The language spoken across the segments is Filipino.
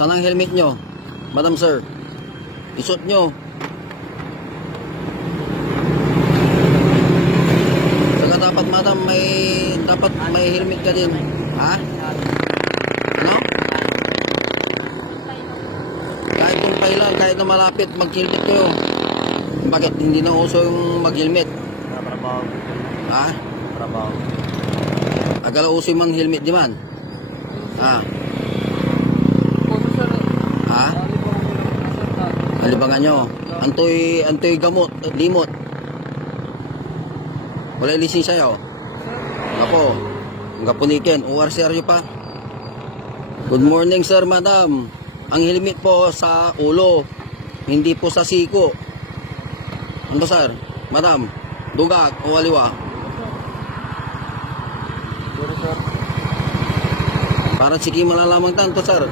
Saan ang helmet nyo? Madam sir, isuot nyo. Saka dapat madam, dapat may helmet ka din. Ha? Ano? Kahit tumpay lang, kahit na malapit, mag-helmet kayo. Bakit hindi na uso yung mag-helmet? Trabaho. Ha? Trabaho. Agala uso man helmet di man? Ha? Ha? Alibangan nyo. Antoy gamot, limot. Wala lisensya yo. Ako, gapunikin, ORCR nyo pa. Good morning sir, madam. Ang helmet po sa ulo, hindi po sa siko. Ano sir? Madam, dugag o aliwa? Para sige malalamang tanto sir.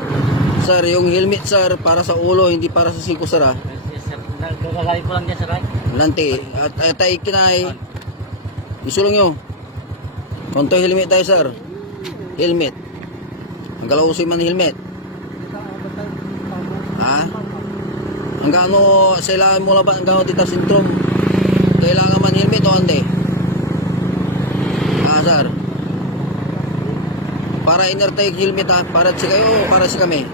Sir, yung helmet sir, para sa ulo, hindi para sa siko sir ha. Nagkakalay ko lang dyan, sir. Nanti, at tayo kinay. Isulong nyo. Konto helmet tayo sir. Helmet. Ang galausin man helmet. Ha? Ang gaano, kailangan mo lang ba ang gaano dito sintrom? Kailangan man helmet o hindi? Ha sir? Para inner tayo helmet ha? Para si kayo o para si kami?